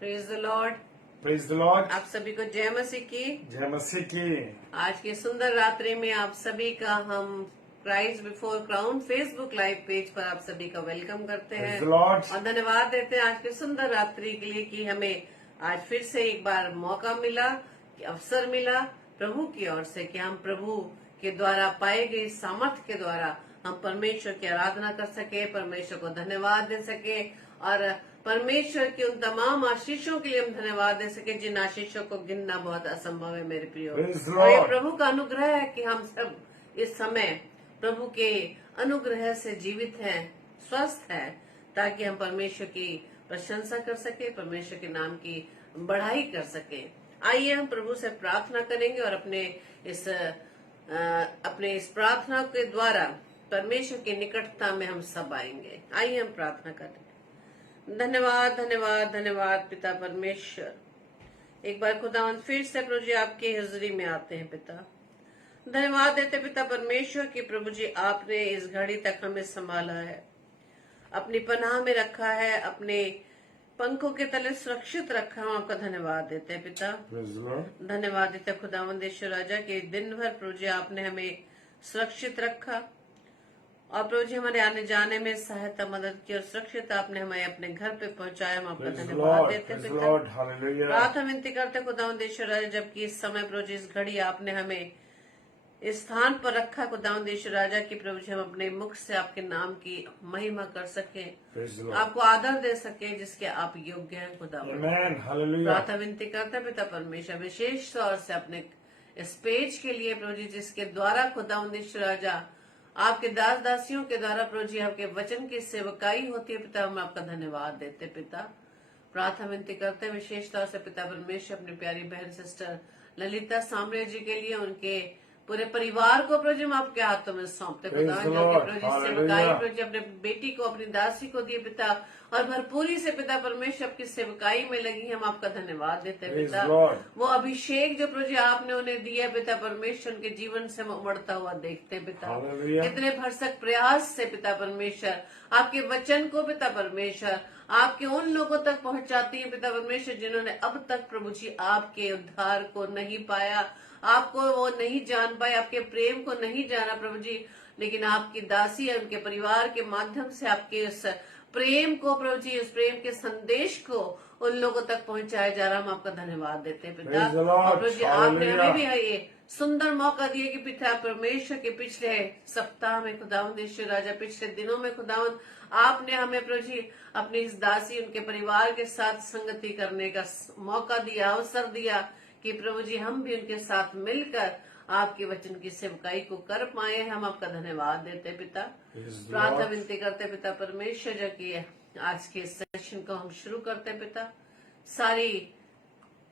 Praise the lord. Praise the Lord. आप सभी को जय मसीह की। जय मसीह की। आज की सुंदर रात्रि में आप सभी का हम Christ before crown Facebook live page पर आप सभी का वेलकम करते हैं प्रेज द लॉर्ड। और धन्यवाद देते हैं आज की सुंदर रात्रि के लिए कि हमें आज फिर से एक बार मौका मिला, कि अवसर मिला प्रभु की ओर से कि हम प्रभु के द्वारा पाए गए सामर्थ्य के द्वारा हम परमेश्वर की आराधना कर सके, परमेश्वर को धन्यवाद दे सके और परमेश्वर के उन तमाम आशीषों के लिए हम धन्यवाद दे सके जिन आशीषों को गिनना बहुत असंभव है मेरे प्रियो। Praise the और ये Lord। प्रभु का अनुग्रह है कि हम सब इस समय प्रभु के अनुग्रह से जीवित हैं, स्वस्थ हैं, ताकि हम परमेश्वर की प्रशंसा कर सके, परमेश्वर के नाम की बढ़ाई कर सके। आइए हम प्रभु से प्रार्थना करेंगे और अपने इस प्रार्थना के द्वारा परमेश्वर की निकटता में हम सब आएंगे। आइए हम प्रार्थना करें। धन्यवाद धन्यवाद धन्यवाद पिता परमेश्वर, एक बार खुदावंद फिर से प्रभु जी आपकी हाजिरी में आते हैं पिता। धन्यवाद देते पिता परमेश्वर की प्रभु जी आपने इस घड़ी तक हमें संभाला है, अपनी पनाह में रखा है, अपने पंखों के तले सुरक्षित रखा। हम आपका धन्यवाद देते हैं पिता। Praise the Lord. धन्यवाद देते खुदावंद ईश्वर राजा के दिन भर प्रभु जी आपने हमें सुरक्षित रखा और प्रभु जी हमारे आने जाने में सहायता मदद की और सुरक्षित आपने हमें अपने घर पे पहुंचाया। हम आपका प्रेज द धन्यवाद लॉर्ड। देते प्रेज द पिता। लॉर्ड। हालेलुया। प्रार्थना विनती करते खुदावंद ईश्वर राजा, जबकि इस समय प्रभु जी इस घड़ी आपने हमें इस स्थान पर रखा खुदावंद ईश्वर राजा की प्रभु जी हम अपने मुख से आपके नाम की महिमा कर सके, प्रेज द लॉर्ड। आपको आदर दे सके जिसके आप योग्य हैं खुदावंद। आमेन। हालेलुया। प्रार्थना विनती करते पिता परमेश्वर, विशेष तौर से अपने इस पेज के लिए प्रभु जी जिसके द्वारा खुदावंद ईश्वर राजा आपके दास दासियों के द्वारा प्रभु जी आपके वचन की सेवकाई होती है पिता। हम आपका धन्यवाद देते पिता। प्रार्थना विनती करते हैं विशेष तौर से पिता परमेश्वर अपनी प्यारी बहन सिस्टर ललिता सामरे जी के लिए, उनके पूरे परिवार को प्रभु जी हम आपके हाथों में सौंपते Praise पिता। the जो कि Lord. प्रभु जी Hallelujah. सेवकाई प्रभु जी अपने बेटी को, अपनी दासी को दिए पिता और भरपूरी से पिता परमेश्वर आपकी सेवकाई में लगी। हम आपका धन्यवाद देते हैं Praise पिता। the Lord. वो अभिषेक जो प्रभु जी आपने उन्हें दिया पिता परमेश्वर के जीवन से हम उमड़ता हुआ देखते हैं पिता। Hallelujah. कितने भरसक प्रयास से पिता परमेश्वर आपके वचन को पिता परमेश्वर आपके उन लोगों तक पहुंचाती है पिता परमेश्वर जिन्होंने अब तक प्रभु जी आपके उद्धार को नहीं पाया, आपको वो नहीं जान पाए, आपके प्रेम को नहीं जाना प्रभु जी, लेकिन आपकी दासी है उनके परिवार के माध्यम से आपके उस प्रेम को प्रभु जी, उस प्रेम के संदेश को उन लोगों तक पहुंचाया जा रहा। हम आपका धन्यवाद देते हैं पिता। Praise the Lord. और प्रभु जी आपने Hallelujah. हमें भी ये सुंदर मौका दिया कि पिता परमेश्वर के पिछले सप्ताह में खुदावंद ईश्वर राजा, पिछले दिनों में खुदावंद आपने हमें प्रभु जी अपनी इस दासी उनके परिवार के साथ संगति करने का मौका दिया, अवसर दिया कि प्रभु जी हम भी उनके साथ मिलकर आपके वचन की सेवकाई को कर पाए। हम आपका धन्यवाद देते पिता। Praise the प्रार्थना Lord. विनती करते पिता परमेश्वर जो कि आज के सेशन को हम शुरू करते पिता,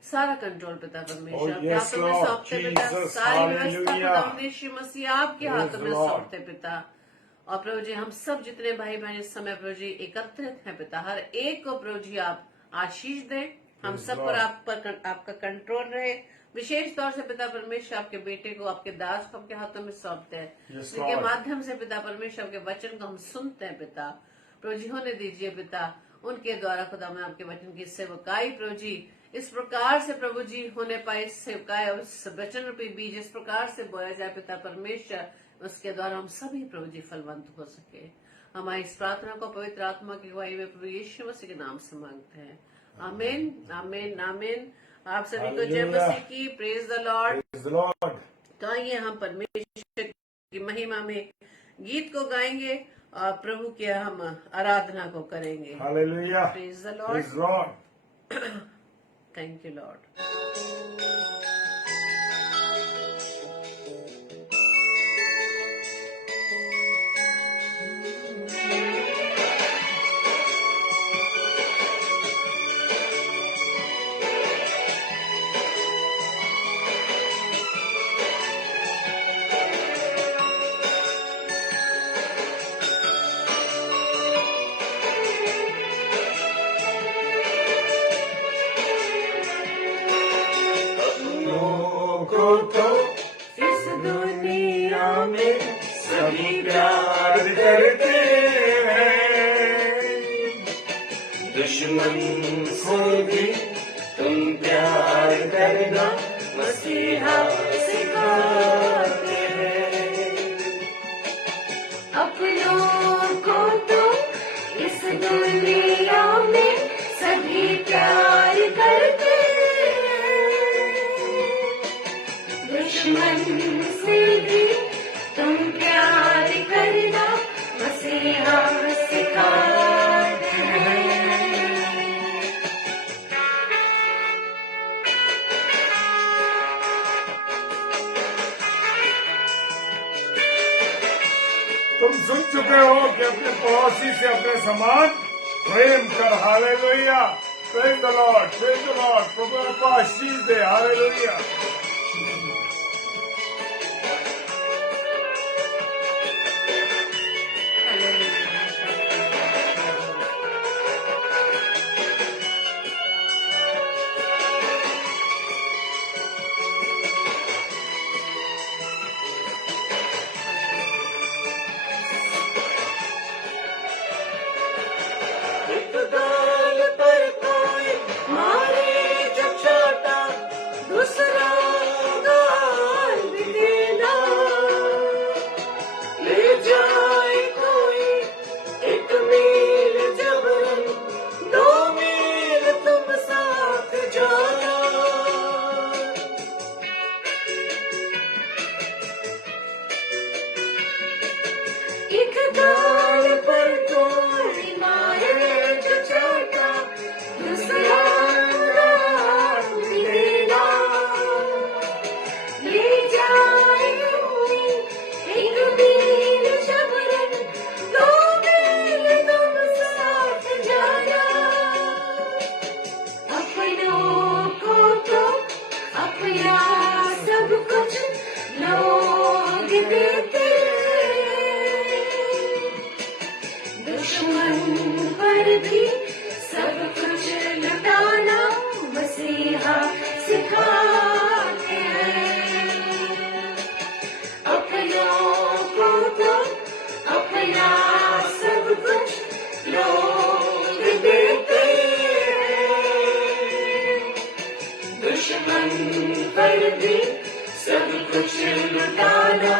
सारा कंट्रोल पिता परमेश्वर Oh, आपके yes, हाथों में Lord. सौंपते पिता। Jesus. सारी व्यवस्था Hallelujah. खुदा यीशु मसीह आपके Praise हाथों the में Lord. सौंपते पिता। और प्रभु जी हम सब जितने भाई बहन इस समय प्रभु जी एकत्रित हैं पिता, हर एक को प्रभु जी आप आशीष दें। हम Praise सब the पर आपका कंट्रोल रहे। विशेष तौर से पिता परमेश्वर आपके बेटे को, आपके दास को आपके हाथों में सौंपते हैं, Yes, जिनके Lord. माध्यम से पिता परमेश्वर आपके वचन को हम सुनते हैं पिता। प्रभु जी होने दीजिए पिता उनके द्वारा खुदा में आपके वचन की सेवकाई प्रभु जी इस प्रकार से प्रभु जी होने पाए, इस सेवकाई और इस वचन रूपी बीज इस प्रकार से बोया जाए पिता परमेश्वर, उसके द्वारा हम सभी प्रभु जी फलवंत हो सके। हमारी इस प्रार्थना को पवित्र आत्मा की अगुवाई में प्रभु यीशु मसीह के नाम से मांगते हैं। आमीन आमीन आमीन। आप सभी को जय Hallelujah. मसीह की। Praise the Lord. Praise the Lord. तो आइए हम परमेश्वर की महिमा में गीत को गाएंगे और प्रभु की हम आराधना को करेंगे। Hallelujah. Praise the Praise Lord. the Lord. Thank you Lord. को तो इस दुनिया में सभी प्यार करते हैं, दुश्मन से भी मसीहा सिखाते हैं। अपनों को तो इस दुनिया में सभी प्यार करते हैं, दुश्मन से भी तुम प्यार करना मसीहा सिखाते हैं। तुम सुन चुके हो कि अपने पड़ोसी से अपने समान प्रेम कर। Hallelujah, praise the lord, praise the lord. प्रभु आपको आशीष दे। हालेलुया। एक गाल पर कोई मारे जो छोटा, दूसरा गाल भी देना। ले जाए कोई एक मील जबरन, 2 मील तुम साथ जाना। एक गाल पर कोई मारे जो छोटा, दूसरा गाल भी देना। ले जाए कोई एक मील जबरन, 2 मील तुम साथ जाना। अपनों को तो अपना सब कुछ लोग देते, दुश्मन पर भी सब कुछ लुटाना मसीहा सिखाते हैं। अपनों को तो अपना सब कुछ लोग देते, दुश्मन पर भी सब कुछ लुटाना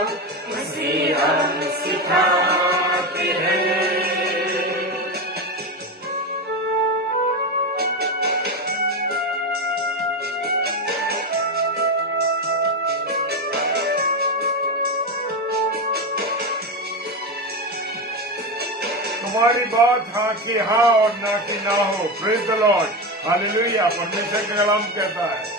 मसीहा सिखाते हैं। तुम्हारी बात हाँ की हाँ और ना की ना हो। Praise the lord. हालेलुया। परमेश्वर का कलाम कहता है।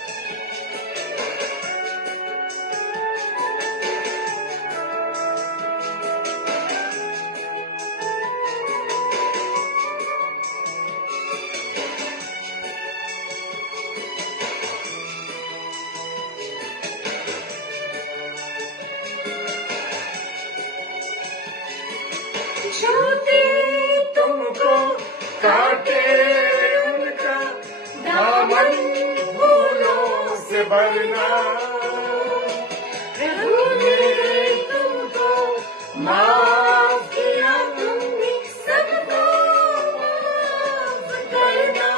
छूते तुमको काटे उनका दामन फूलों से भरना। प्रभु ने तुमको माफ किया, तुम भी सबको माफ करना।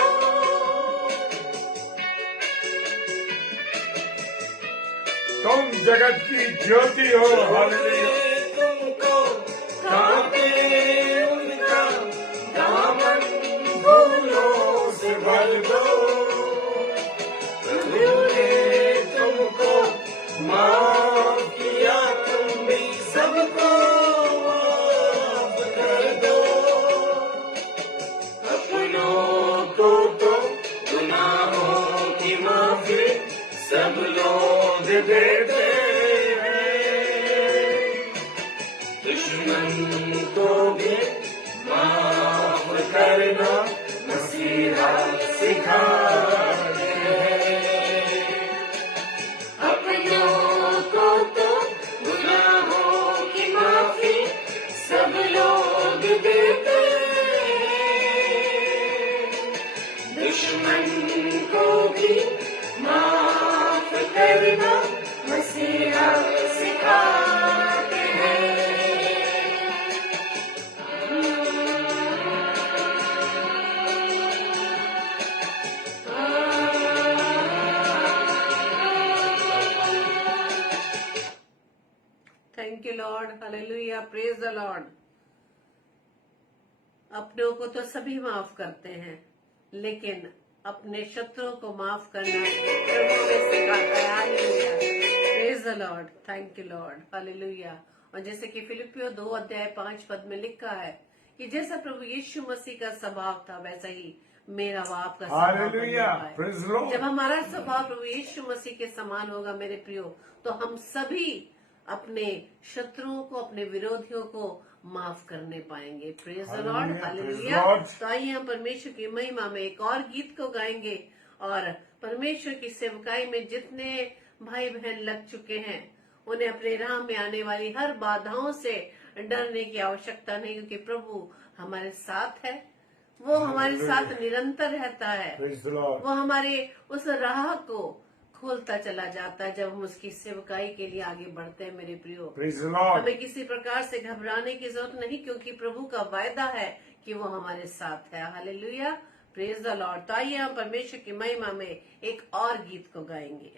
तुम जगत की ज्योति हो। हालेलुया। काटे उनका दामन फूलों से भर दो। प्रभु ने तुमको माफ किया, तुम भी सबको माफ कर दो। अपनों को तो गुनाहों की माफी सब लोग देते, दुश्मन को भी माफ करना मसीहा सिखाते हैं। अपनों को तो गुनाहों की माफी सब लोग देते, दुश्मन को भी माफ करना मसीहा सिखाते हैं। Hallelujah, praise the Lord. अपनों को तो सभी माफ करते हैं, लेकिन अपने शत्रुओं को माफ करना प्रभु ने सिखाता है। Hallelujah, praise the Lord, thank you Lord, hallelujah. और जैसे कि फिलिपियो 2:5 में लिखा है कि जैसा प्रभु यीशु मसीह का स्वभाव था, वैसा ही मेरा व आपका स्वभाव बनना हालेलुया, पाए। Praise Lord. जब हमारा स्वभाव प्रभु यीशु मसीह के समान होगा मेरे प्रियो, तो हम सभी अपने शत्रुओं को, अपने विरोधियों को माफ करने पाएंगे। Praise the lord, hallelujah, hallelujah. praise Lord। तो आइए हम परमेश्वर की महिमा में एक और गीत को गाएंगे, और परमेश्वर की सेवकाई में जितने भाई बहन लग चुके हैं, उन्हें अपने राह में आने वाली हर बाधाओं से डरने की आवश्यकता नहीं, क्योंकि प्रभु हमारे साथ है। वो हमारे साथ निरंतर रहता है। Praise the Lord। वो हमारे उस राह को खोलता चला जाता है जब हम उसकी सेवकाई के लिए आगे बढ़ते हैं। मेरे प्रियो, Praise the Lord। हमें किसी प्रकार से घबराने की जरूरत नहीं, क्योंकि प्रभु का वायदा है कि वो हमारे साथ है। Hallelujah, praise the Lord. तो आइए हम परमेश्वर की महिमा में एक और गीत को गाएंगे।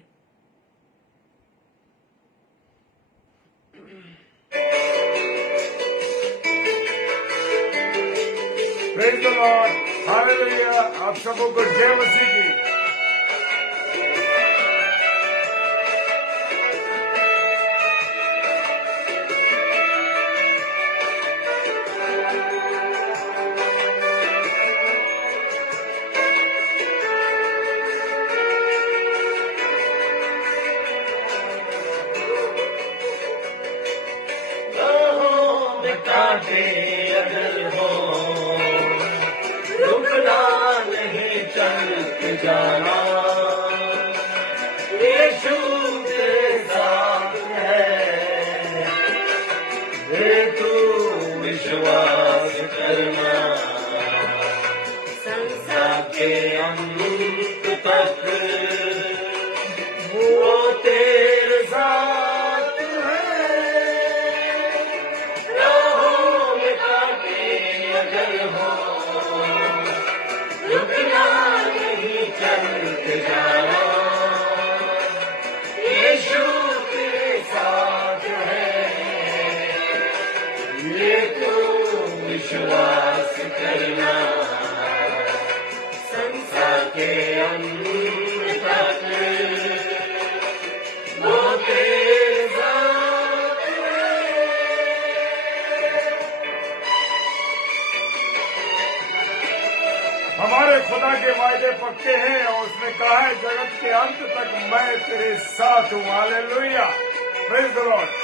Praise the Lord। हालेलुया, आप सबको जय मसीह की। काटे अगर हो रुकना नहीं, चल जाना। यीशु तेरे साथ है, ये तू विश्वास करना। संसार के अंत तक वो तेरे साथ है। राहों में काटे अगर हो रुकना नहीं, चलते जाना। यीशु तेरे साथ है, ये तू विश्वास करना। संसार के अंत तक वो तेरे साथ है। हमारे खुदा के वायदे पक्के हैं, और उसने कहा है जगत के अंत तक मैं तेरे साथ हूँ। Hallelujah, praise the Lord.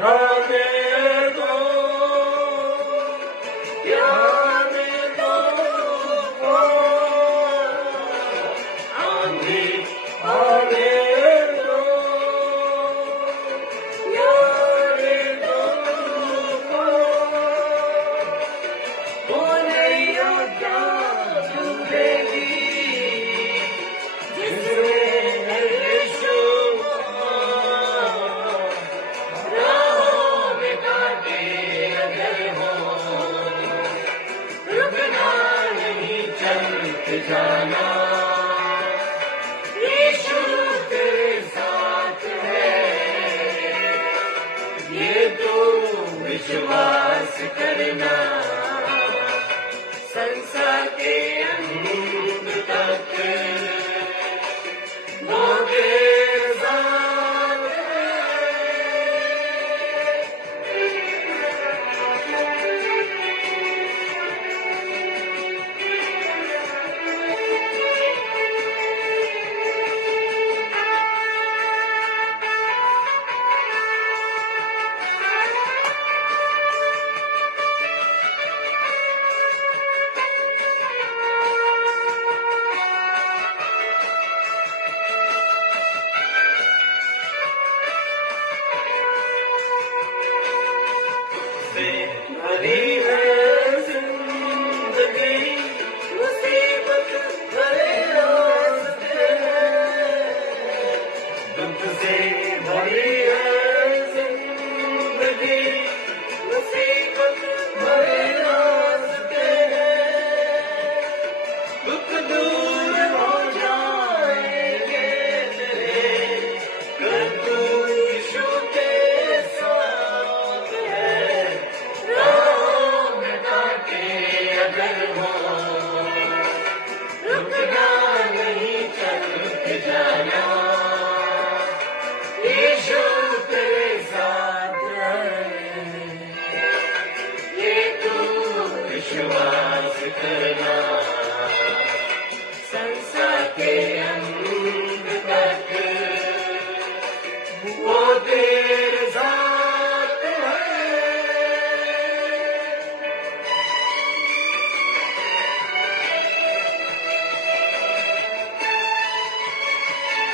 आने दो, आने दो, आंधी आने दो, आने दो। वो नैया क्या डूबेगी जिसमें है यीशु। राहों में काटे अगर हो रुकना नहीं, चलते जाना। यीशु तेरे साथ है, ये तो विश्वास करना। संसार के अंत तक वो तेरे साथ है।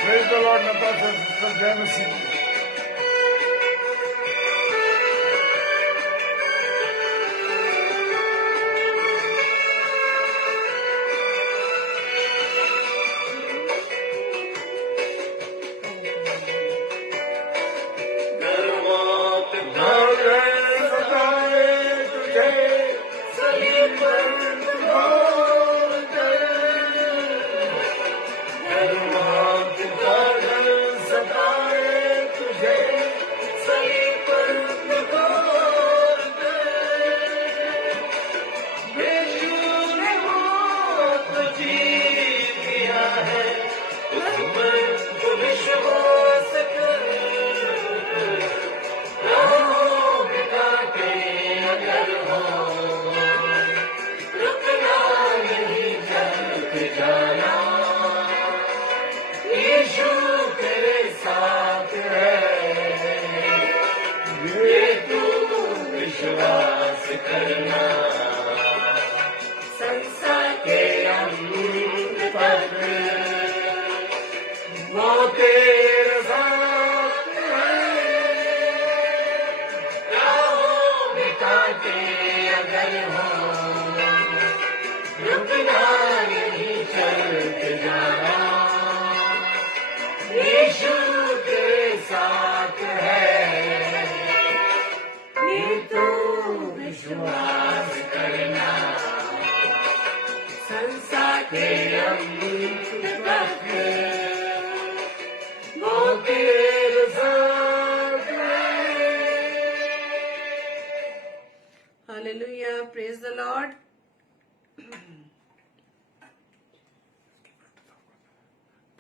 Praise the Lord Natasha sister जय मसीह। मौत सताए तुझे सलीब पर मौत का डर सताए तुझे सलीब पर यीशु ने मौत जीत लिया है, उस पर तो विश्वास कर। राहों बिताते अगर हो, रुकना नहीं, चलते जाना। यीशु तेरे साथ है, ये तू विश्वास करना। संसार के अंत तक वो तेरे साथ है। राहों बिताते अगर हो, रुकना नहीं, चलते जाना। यीशु तेरे साथ है, ये तू विश्वास करना। संसार के अंत तक वो तेरे साथ है। Hallelujah, praise the lord.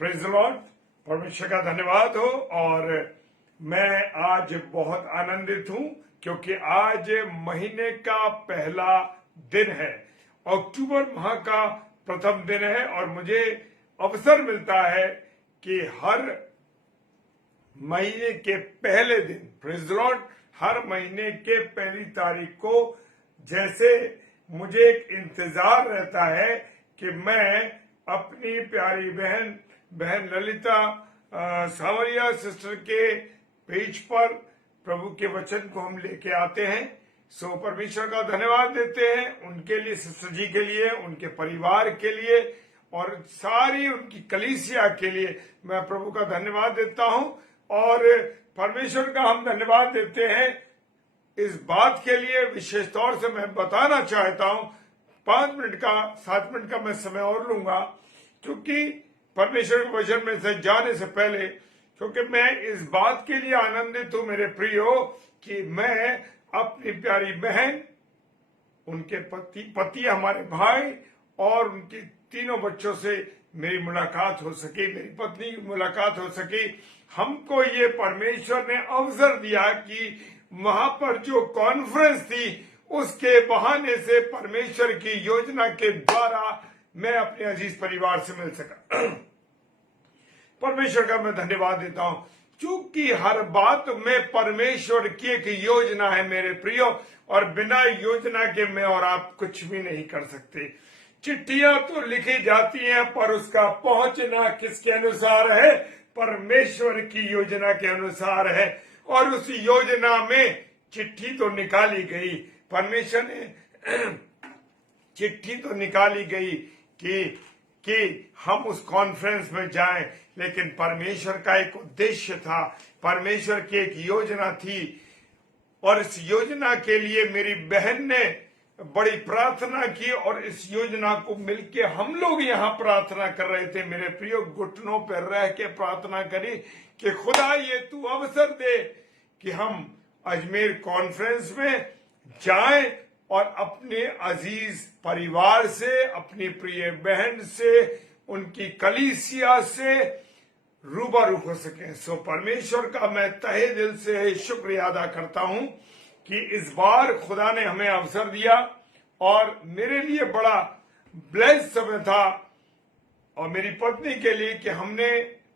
Praise the Lord. परमेश्वर का धन्यवाद हो। और मैं आज बहुत आनंदित हूं क्योंकि आज महीने का पहला दिन है, अक्टूबर माह का प्रथम दिन है और मुझे अवसर मिलता है कि हर महीने के पहले दिन, प्रेज द लॉर्ड, हर महीने के पहली तारीख को जैसे मुझे एक इंतजार रहता है कि मैं अपनी प्यारी बहन ललिता सावरिया सिस्टर के पेज पर प्रभु के वचन को हम लेके आते हैं। सो परमेश्वर का धन्यवाद देते हैं उनके लिए, सिस्टर जी के लिए, उनके परिवार के लिए और सारी उनकी कलीसिया के लिए मैं प्रभु का धन्यवाद देता हूं। और परमेश्वर का हम धन्यवाद देते हैं इस बात के लिए, विशेष तौर से मैं बताना चाहता हूं। 5 मिनट का 7 मिनट का मैं समय और लूंगा क्योंकि परमेश्वर के वचन में से जाने से पहले, क्योंकि मैं इस बात के लिए आनंदित हूं मेरे प्रियो कि मैं अपनी प्यारी बहन, उनके पति हमारे भाई और उनकी तीनों बच्चों से मेरी मुलाकात हो सकी, मेरी पत्नी की मुलाकात हो सकी। हमको ये परमेश्वर ने अवसर दिया कि वहां पर जो कॉन्फ्रेंस थी उसके बहाने से परमेश्वर की योजना के द्वारा मैं अपने अजीज परिवार से मिल सका। परमेश्वर का मैं धन्यवाद देता हूं क्योंकि हर बात में परमेश्वर की एक योजना है मेरे प्रियो, और बिना योजना के मैं और आप कुछ भी नहीं कर सकते। चिट्ठियां तो लिखी जाती हैं पर उसका पहुंचना किसके अनुसार है? परमेश्वर की योजना के अनुसार है। और उस योजना में चिट्ठी तो निकाली गई, परमेश्वर ने चिट्ठी तो निकाली गई कि हम उस कॉन्फ्रेंस में जाएं, लेकिन परमेश्वर का एक उद्देश्य था, परमेश्वर की एक योजना थी। और इस योजना के लिए मेरी बहन ने बड़ी प्रार्थना की और इस योजना को मिलके हम लोग यहाँ प्रार्थना कर रहे थे। मेरे प्रियो, घुटनों पर रह के प्रार्थना करी कि खुदा ये तू अवसर दे कि हम अजमेर कॉन्फ्रेंस में जाएं और अपने अजीज परिवार से, अपनी प्रिय बहन से, उनकी कलीसिया से रूबरू हो सके। सो परमेश्वर का मैं तहे दिल से शुक्रिया अदा करता हूं कि इस बार खुदा ने हमें अवसर दिया और मेरे लिए बड़ा ब्लेस्ड समय था और मेरी पत्नी के लिए कि हमने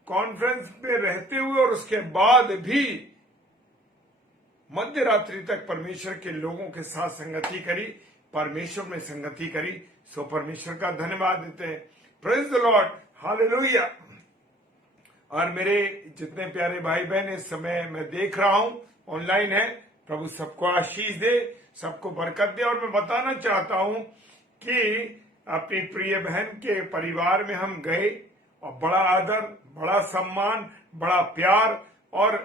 कॉन्फ्रेंस में रहते हुए और उसके बाद भी मध्य रात्रि तक परमेश्वर के लोगों के साथ संगति करी, परमेश्वर में संगति करी। सो परमेश्वर का धन्यवाद देते हैं। Praise the lord, hallelujah. और मेरे जितने प्यारे भाई बहन इस समय मैं देख रहा हूं ऑनलाइन है, प्रभु सबको आशीष दे, सबको बरकत दे। और मैं बताना चाहता हूं कि अपनी प्रिय बहन के परिवार में हम गए और बड़ा आदर, बड़ा सम्मान, बड़ा प्यार और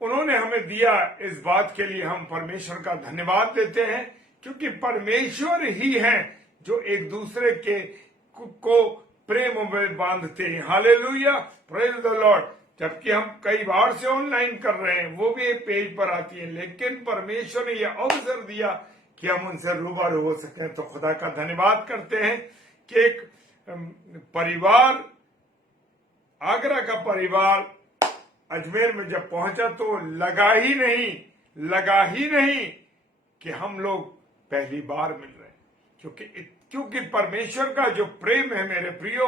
उन्होंने हमें दिया। इस बात के लिए हम परमेश्वर का धन्यवाद देते हैं, क्योंकि परमेश्वर ही है जो एक दूसरे के को प्रेम में बांधते हैं। Hallelujah, praise the Lord. जबकि हम कई बार से ऑनलाइन कर रहे हैं, वो भी एक पेज पर आती है, लेकिन परमेश्वर ने यह अवसर दिया कि हम उनसे रूबरू हो सकें। तो खुदा का धन्यवाद करते हैं कि एक परिवार, आगरा का परिवार अजमेर में जब पहुंचा तो लगा ही नहीं कि हम लोग पहली बार मिल रहे हैं, क्योंकि परमेश्वर का जो प्रेम है मेरे प्रियो,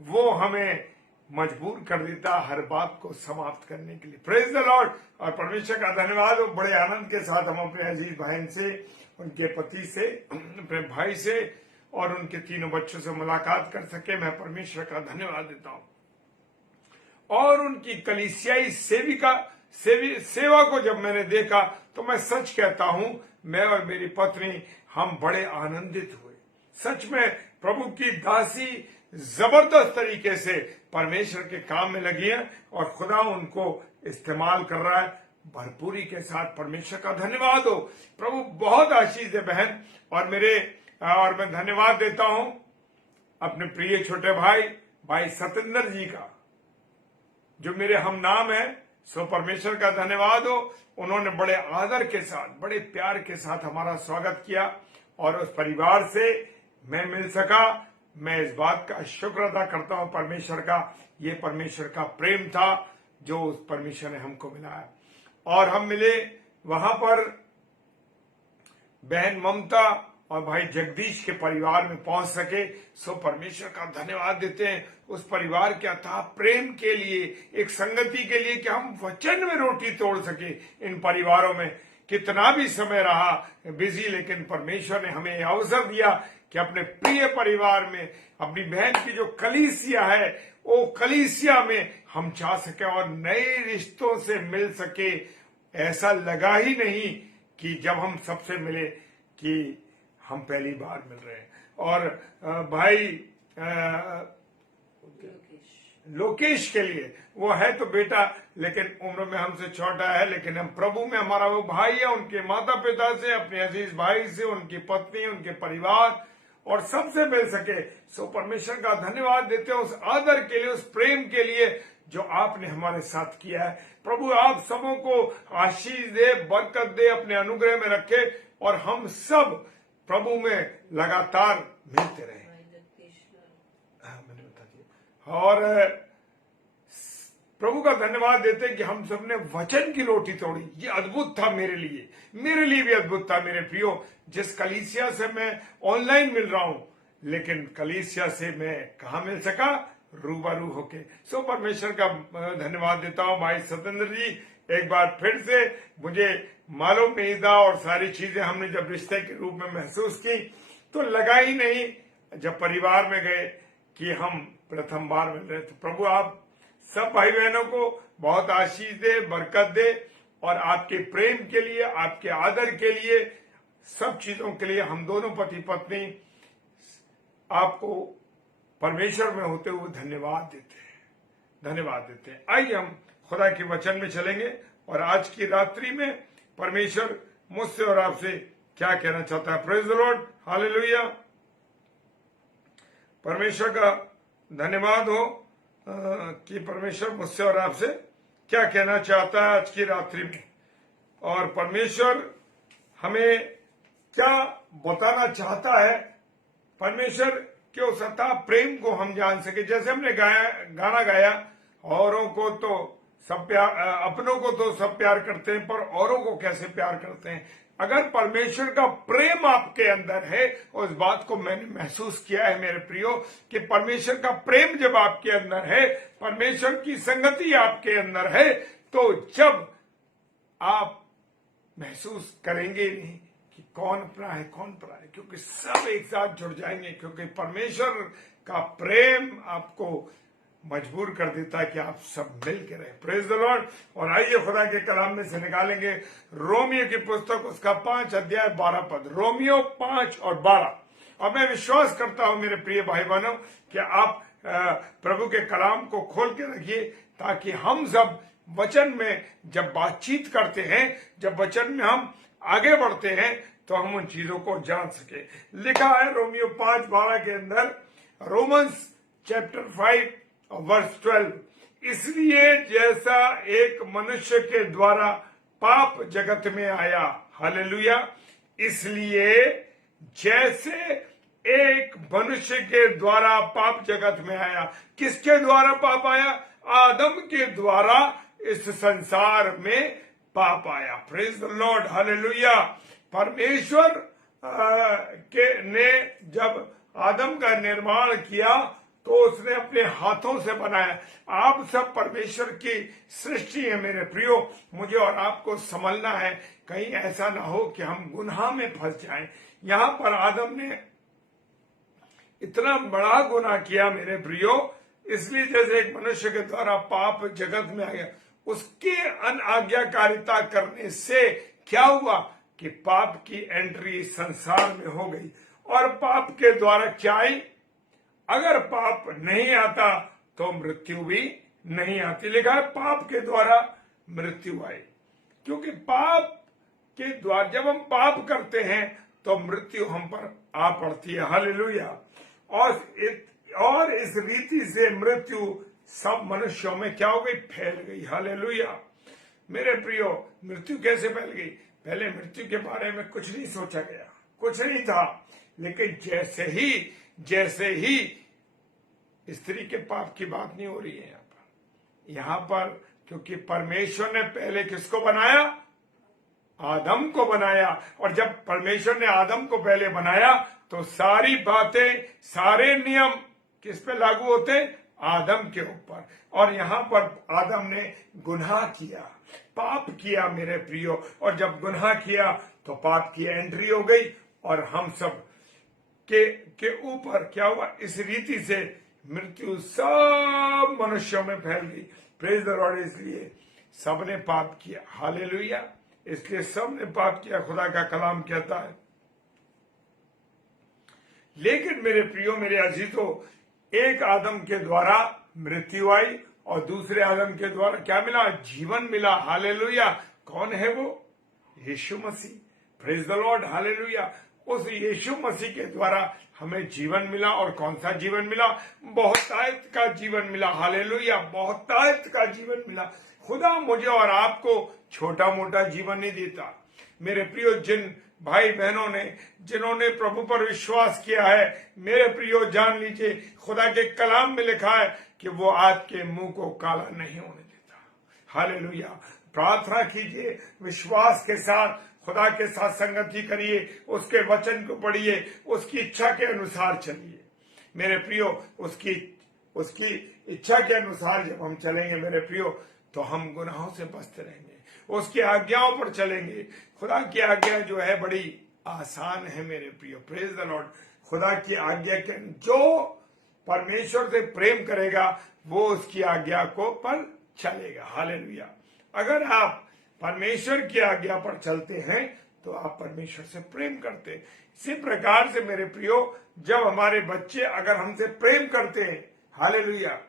वो हमें मजबूर कर देता हर बात को समाप्त करने के लिए। Praise the Lord. और परमेश्वर का धन्यवाद हो, बड़े आनंद के साथ हम अपने अजीज बहन से, उनके पति से, अपने भाई से और उनके तीनों बच्चों से मुलाकात कर सके। मैं परमेश्वर का धन्यवाद देता हूं। और उनकी कलीसियाई सेवा को जब मैंने देखा तो मैं सच कहता हूं, मैं और मेरी पत्नी हम बड़े आनंदित हुए। सच में प्रभु की दासी जबरदस्त तरीके से परमेश्वर के काम में लगी है और खुदा उनको इस्तेमाल कर रहा है भरपूरी के साथ। परमेश्वर का धन्यवाद हो। प्रभु बहुत आशीष दे बहन। और मैं धन्यवाद देता हूं अपने प्रिय छोटे भाई सतेंद्र जी का, जो मेरे हम नाम है। सो परमेश्वर का धन्यवाद हो। उन्होंने बड़े आदर के साथ, बड़े प्यार के साथ हमारा स्वागत किया और उस परिवार से मैं मिल सका। मैं इस बात का शुक्र अदा करता हूं परमेश्वर का। ये परमेश्वर का प्रेम था जो उस परमेश्वर ने हमको मिलाया। और हम मिले वहां पर बहन ममता और भाई जगदीश के परिवार में पहुंच सके। सो परमेश्वर का धन्यवाद देते हैं उस परिवार के अथाह प्रेम के लिए, एक संगति के लिए कि हम वचन में रोटी तोड़ सके। इन परिवारों में कितना भी समय रहा बिजी, लेकिन परमेश्वर ने हमें अवसर दिया कि अपने प्रिय परिवार में, अपनी बहन की जो कलीसिया है, वो कलीसिया में हम जा सके और नए रिश्तों से मिल सके। ऐसा लगा ही नहीं कि जब हम सबसे मिले कि हम पहली बार मिल रहे हैं। और भाई लोकेश के लिए, वो है तो बेटा लेकिन उम्र में हमसे छोटा है, लेकिन हम प्रभु में हमारा वो भाई है। उनके माता पिता से, अपने अजीज भाई से, उनकी पत्नी, उनके परिवार और सबसे मिल सके। सो परमेश्वर का धन्यवाद देते हैं उस आदर के लिए, उस प्रेम के लिए जो आपने हमारे साथ किया है। प्रभु आप सबों को आशीष दे, बरकत दे, अपने अनुग्रह में रखे और हम सब प्रभु में लगातार मिलते रहे। मैंने बता दिया। और प्रभु का धन्यवाद देते हैं कि हम सबने वचन की रोटी तोड़ी। ये अद्भुत था मेरे लिए भी अद्भुत था मेरे प्रियो। जिस कलीसिया से मैं ऑनलाइन मिल रहा हूं, लेकिन कलीसिया से मैं कहा मिल सका, रूबरू होके। सो परमेश्वर का धन्यवाद देता हूं। भाई सतेंद्र जी, एक बार फिर से मुझे मालूम नहीं था और सारी चीजें हमने जब रिश्ते के रूप में महसूस की तो लगा ही नहीं जब परिवार में गए कि हम प्रथम बार मिल रहे। तो प्रभु आप सब भाई बहनों को बहुत आशीष दे, बरकत दे और आपके प्रेम के लिए, आपके आदर के लिए, सब चीजों के लिए हम दोनों पति पत्नी आपको परमेश्वर में होते हुए धन्यवाद देते हैं। आइए हम खुदा के वचन में चलेंगे और आज की रात्रि में परमेश्वर मुझसे और आपसे क्या कहना चाहता है। Praise the lord, hallelujah. परमेश्वर का धन्यवाद हो कि परमेश्वर मुझसे और आपसे क्या कहना चाहता है आज की रात्रि में, और परमेश्वर हमें क्या बताना चाहता है। परमेश्वर के उस अथाह प्रेम को हम जान सके। जैसे हमने गाना गाया, औरों को तो सब प्यार, अपनों को तो सब प्यार करते हैं, पर औरों को कैसे प्यार करते हैं। अगर परमेश्वर का प्रेम आपके अंदर है, और इस बात को मैंने महसूस किया है मेरे प्रियो कि परमेश्वर का प्रेम जब आपके अंदर है, परमेश्वर की संगति आपके अंदर है, तो जब आप महसूस करेंगे नहीं कि कौन अपना है कौन परा है, क्योंकि सब एक साथ जुड़ जाएंगे। क्योंकि परमेश्वर का प्रेम आपको मजबूर कर देता है कि आप सब मिल के रहे। Praise the Lord. और आइए खुदा के कलाम में से निकालेंगे रोमियो की पुस्तक, उसका 5 अध्याय 12 पद। रोमियो 5 और 12। और मैं विश्वास करता हूं मेरे प्रिय भाई बहनों कि आप प्रभु के कलाम को खोल के रखिए, ताकि हम सब वचन में जब बातचीत करते हैं, जब वचन में हम आगे बढ़ते हैं, तो हम उन चीजों को जान सके। लिखा है रोमियो 5:12 के अंदर, रोमन्स चैप्टर 5 वर्स 12, इसलिए जैसा एक मनुष्य के द्वारा पाप जगत में आया, हालेलुया, इसलिए जैसे एक मनुष्य के द्वारा पाप जगत में आया। किसके द्वारा पाप आया? आदम के द्वारा इस संसार में पाप आया। Praise the lord, hallelujah. परमेश्वर ने जब आदम का निर्माण किया तो उसने अपने हाथों से बनाया। आप सब परमेश्वर की सृष्टि है मेरे प्रियो। मुझे और आपको संभलना है, कहीं ऐसा ना हो कि हम गुनाह में फंस जाएं। यहां पर आदम ने इतना बड़ा गुनाह किया मेरे प्रियो, इसलिए जैसे एक मनुष्य के द्वारा पाप जगत में आ गया, उसके अनाज्ञाकारिता करने से क्या हुआ कि पाप की एंट्री संसार में हो गई। और पाप के द्वारा क्या आई? अगर पाप नहीं आता तो मृत्यु भी नहीं आती। लिखा है पाप के द्वारा मृत्यु आई, क्योंकि पाप के द्वारा जब हम पाप करते हैं तो मृत्यु हम पर आ पड़ती है। हालेलुया। और इस रीति से मृत्यु सब मनुष्यों में क्या हो गई? फैल गई। हालेलुया। मेरे प्रियो, मृत्यु कैसे फैल गई? पहले मृत्यु के बारे में कुछ नहीं सोचा गया, कुछ नहीं था, लेकिन जैसे ही स्त्री के पाप की बात नहीं हो रही है यहाँ पर, क्योंकि परमेश्वर ने पहले किसको बनाया? आदम को बनाया। और जब परमेश्वर ने आदम को पहले बनाया तो सारी बातें, सारे नियम किस पे लागू होते? आदम के ऊपर। और यहाँ पर आदम ने गुनाह किया, पाप किया मेरे प्रियो। और जब गुनाह किया तो पाप की एंट्री हो गई और हम सब के ऊपर क्या हुआ? इस रीति से मृत्यु सब मनुष्यों में फैल गई। Praise the Lord. इसलिए सबने पाप किया। हालेलुया। इसलिए सबने पाप किया, खुदा का कलाम कहता है। लेकिन मेरे प्रियो, मेरे अजीजों, एक आदम के द्वारा मृत्यु आई और दूसरे आदम के द्वारा क्या मिला? जीवन मिला। हालेलुया। कौन है वो? Yeshu Masih. Praise the lord. Hallelujah. उस यीशु मसीह के द्वारा हमें जीवन मिला। और कौन सा जीवन मिला? बहुतायत का जीवन मिला। हालेलुया। बहुतायत का जीवन मिला। खुदा मुझे और आपको छोटा मोटा जीवन नहीं देता। मेरे प्रियो, जिन भाई बहनों ने, जिन्होंने प्रभु पर विश्वास किया है, मेरे प्रियो जान लीजिए, खुदा के कलाम में लिखा है कि वो आपके मुंह को काला नहीं होने देता। हालेलुया। प्रार्थना कीजिए, विश्वास के साथ खुदा के साथ संगति करिए, उसके वचन को पढ़िए, उसकी इच्छा के अनुसार चलिए। मेरे प्रियो, उसकी इच्छा के अनुसार जब हम चलेंगे मेरे प्रियो, तो हम गुनाहों से बचते रहेंगे, उसकी आज्ञाओं पर चलेंगे। खुदा की आज्ञा जो है बड़ी आसान है मेरे प्रियो। Praise the Lord. खुदा की आज्ञा के जो परमेश्वर से प्रेम करेगा वो उसकी आज्ञा को पर चलेगा। हालेलुया। अगर आप परमेश्वर की आज्ञा पर चलते हैं तो आप परमेश्वर से प्रेम करते हैं। इसी प्रकार से मेरे प्रियो, जब हमारे बच्चे अगर हमसे प्रेम करते हैं, हालेलुया,